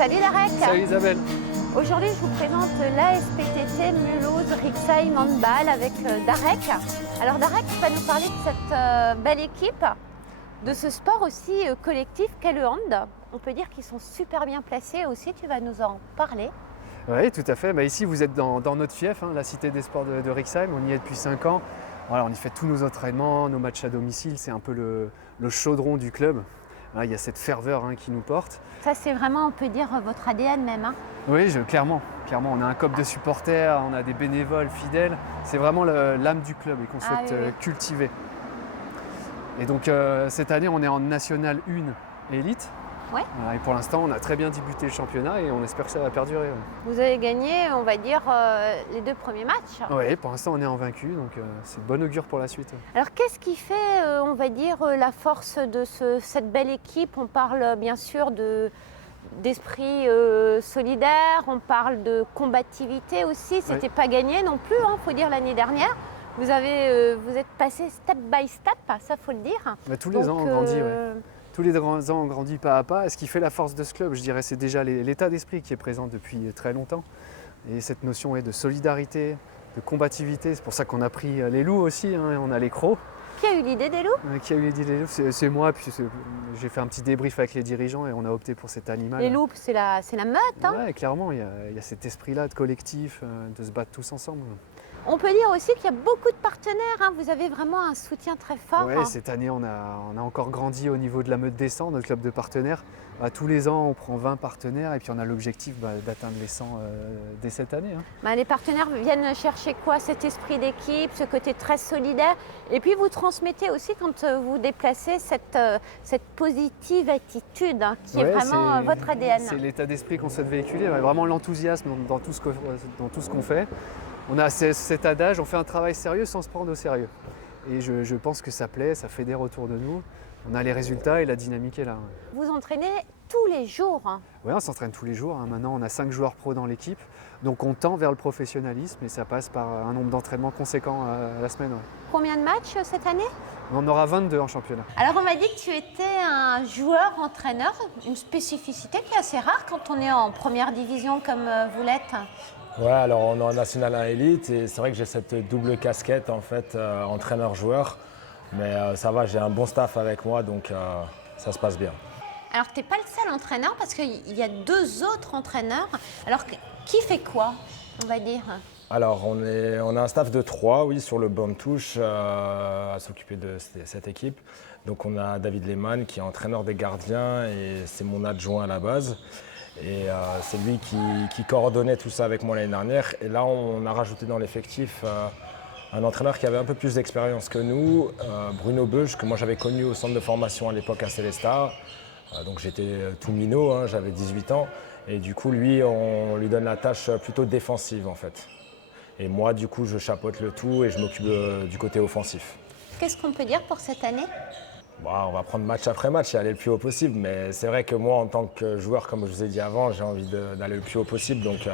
Salut Darek. Salut Isabelle. Aujourd'hui, je vous présente l'ASPTT Mulhouse-Rixheim Handball avec Darek. Alors Darek, tu vas nous parler de cette belle équipe, de ce sport aussi collectif qu'est le hand. On peut dire qu'ils sont super bien placés aussi, tu vas nous en parler. Oui, tout à fait. Ici, vous êtes dans notre fief, la Cité des Sports de Rixheim. On y est depuis 5 ans. Voilà, on y fait tous nos entraînements, nos matchs à domicile. C'est un peu le chaudron du club. Il y a cette ferveur qui nous porte. Ça, c'est vraiment, on peut dire, votre ADN même. Oui, clairement. On a un COP de supporters, on a des bénévoles fidèles. C'est vraiment l'âme du club et qu'on souhaite cultiver. Et donc, cette année, on est en National 1 élite. Ouais. Et pour l'instant, on a très bien débuté le championnat et on espère que ça va perdurer. Vous avez gagné, on va dire, les 2 premiers matchs. Oui, pour l'instant, on est invaincu, donc c'est de bon augure pour la suite. Alors, qu'est-ce qui fait, on va dire, la force de cette belle équipe? On parle bien sûr d'esprit solidaire, on parle de combativité aussi. C'était pas gagné non plus, faut dire, l'année dernière. Vous êtes passé step by step, ça faut le dire. Tous les ans, on grandit. Tous les ans, on grandit pas à pas. Et ce qui fait la force de ce club, je dirais, c'est déjà l'état d'esprit qui est présent depuis très longtemps. Et cette notion de solidarité, de combativité. C'est pour ça qu'on a pris les loups aussi, on a les crocs. Qui a eu l'idée des loups? Qui a eu l'idée des loups? C'est moi, puis j'ai fait un petit débrief avec les dirigeants et on a opté pour cet animal. Les loups, c'est la meute. Ouais, clairement, il y a cet esprit-là de collectif, de se battre tous ensemble. On peut dire aussi qu'il y a beaucoup de partenaires, vous avez vraiment un soutien très fort. Oui, cette année, on a encore grandi au niveau de la Meute des 100, notre club de partenaires. Tous les ans, on prend 20 partenaires et puis on a l'objectif d'atteindre les 100 dès cette année. Les partenaires viennent chercher quoi? Cet esprit d'équipe, ce côté très solidaire. Et puis vous transmettez aussi quand vous déplacez cette positive attitude qui est vraiment votre ADN. C'est l'état d'esprit qu'on souhaite véhiculer, vraiment l'enthousiasme dans tout ce qu'on fait. On a cet adage, on fait un travail sérieux sans se prendre au sérieux. Et je pense que ça plaît, ça fédère autour de nous. On a les résultats et la dynamique est là. Vous entraînez tous les jours? Oui, on s'entraîne tous les jours. Maintenant, on a 5 joueurs pros dans l'équipe. Donc on tend vers le professionnalisme et ça passe par un nombre d'entraînements conséquent à la semaine. Combien de matchs cette année? On en aura 22 en championnat. Alors on m'a dit que tu étais un joueur-entraîneur, une spécificité qui est assez rare quand on est en première division comme vous l'êtes. Ouais, alors on est en National 1 Elite et c'est vrai que j'ai cette double casquette en fait, entraîneur-joueur. Mais ça va, j'ai un bon staff avec moi donc ça se passe bien. Alors tu n'es pas le seul entraîneur parce qu'il y a 2 autres entraîneurs. Alors qui fait quoi, on va dire? Alors on a un staff de 3, oui, sur le banc de touche à s'occuper de cette équipe. Donc on a David Lehmann qui est entraîneur des gardiens et c'est mon adjoint à la base. Et c'est lui qui coordonnait tout ça avec moi l'année dernière. Et là, on a rajouté dans l'effectif un entraîneur qui avait un peu plus d'expérience que nous, Bruno Beuge, que moi j'avais connu au centre de formation à l'époque à Célestat. Donc j'étais tout minot, j'avais 18 ans. Et du coup, lui, on lui donne la tâche plutôt défensive en fait. Et moi, du coup, je chapeaute le tout et je m'occupe du côté offensif. Qu'est-ce qu'on peut dire pour cette année? On va prendre match après match et aller le plus haut possible. Mais c'est vrai que moi, en tant que joueur, comme je vous ai dit avant, j'ai envie d'aller le plus haut possible. Donc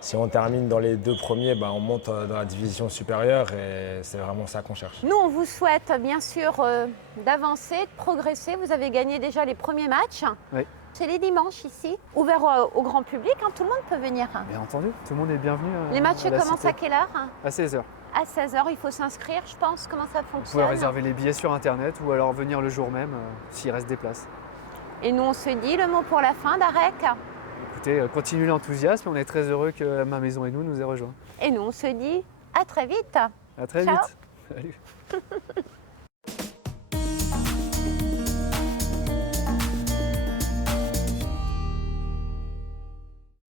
si on termine dans les 2 premiers, on monte dans la division supérieure et c'est vraiment ça qu'on cherche. Nous, on vous souhaite bien sûr d'avancer, de progresser. Vous avez gagné déjà les premiers matchs. Oui. C'est les dimanches ici, ouvert au grand public, tout le monde peut venir. Bien entendu, tout le monde est bienvenu. Les matchs commencent à quelle heure? À 16h. À 16h, il faut s'inscrire, je pense. Comment ça fonctionne? Vous pouvez réserver les billets sur internet ou alors venir le jour même s'il reste des places. Et nous, on se dit le mot pour la fin, Darek. Écoutez, continuez l'enthousiasme, on est très heureux que Ma Maison et nous ait rejoints. Et nous, on se dit à très vite. À très Ciao. vite. Salut.